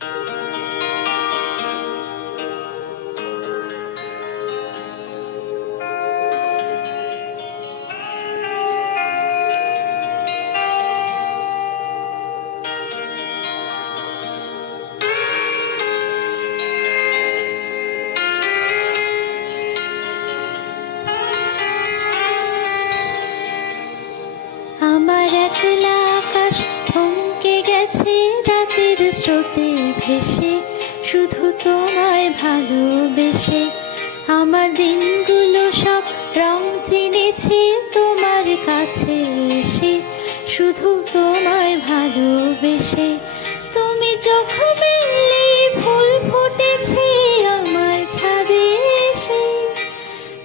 আমার একলা আকাশ থমকে গেছে রাতের স্রোতে ভেসে, শুধু তোমায় ভালোবেসে। আমার দিনগুলো সব রং চিনেছে তোমার কাছে এসে, শুধু তোমায় ভালোবেসে। তুমি চোখ মেললে ফুল ফুটেছে আমার ছাদে এসে,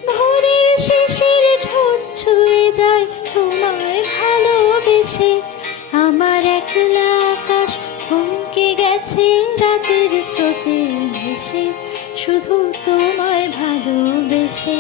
ভোরের শেষের ঠোঁট ছুঁয়ে যায় তোমায় ভালোবেসে। আমার একলা আকাশ থমকে গেছে রাতের স্রোতে ভেসে, শুধু তোমায় ভালোবেসে।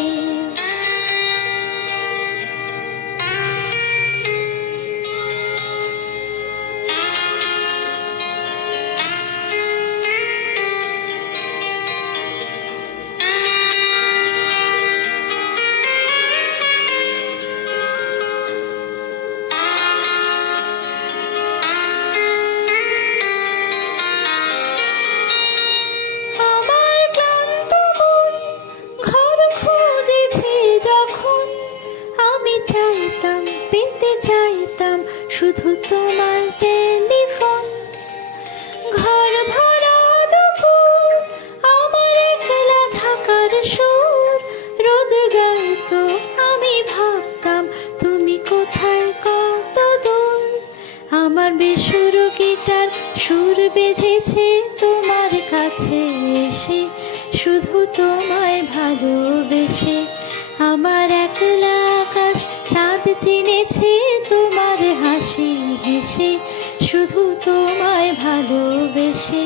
চাইতাম পেতে চাইতাম শুধু তোমার টেলিফোন, ঘর ভরা দুপুর আমার একলা থাকার সুর, রোদ গাইতো আমি ভাবতাম তুমি কোথায় কত দূর। আমার বেসুর গিটার সুর বেঁধেছে তোমার কাছে এসে, শুধু তোমায় ভালোবেসে। আমার একলা আকাশ চাঁদ চিনেছে তোমার হাসি হেসে, শুধু তোমায় ভালোবেসে।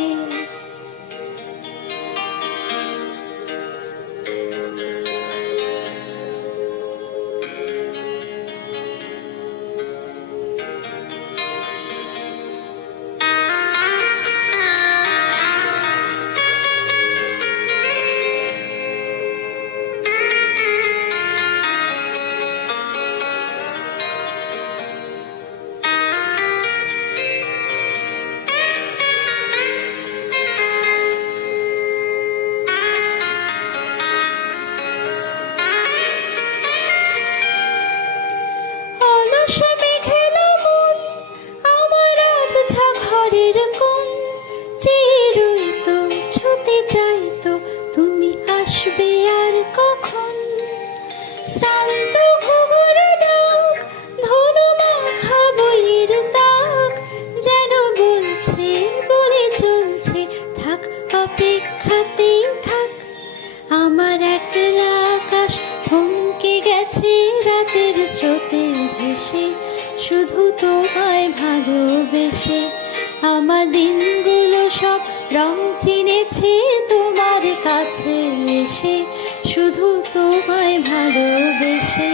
শ্রান্ত ঘুঘুর ডাক, ধনু মাখা বইয়ের তাক, যেন বলছে বলে চলছে থাক অপেক্ষাতেই থাক। আমার একলা আকাশ থমকে গেছে রাতের স্রোতে ভেসে, শুধু তোমায় ভালোবেসে। আমার দিনগুলো সব রং চিনেছে তোমার কাছে এসে, শুধু তোমায় ভালোবেসে।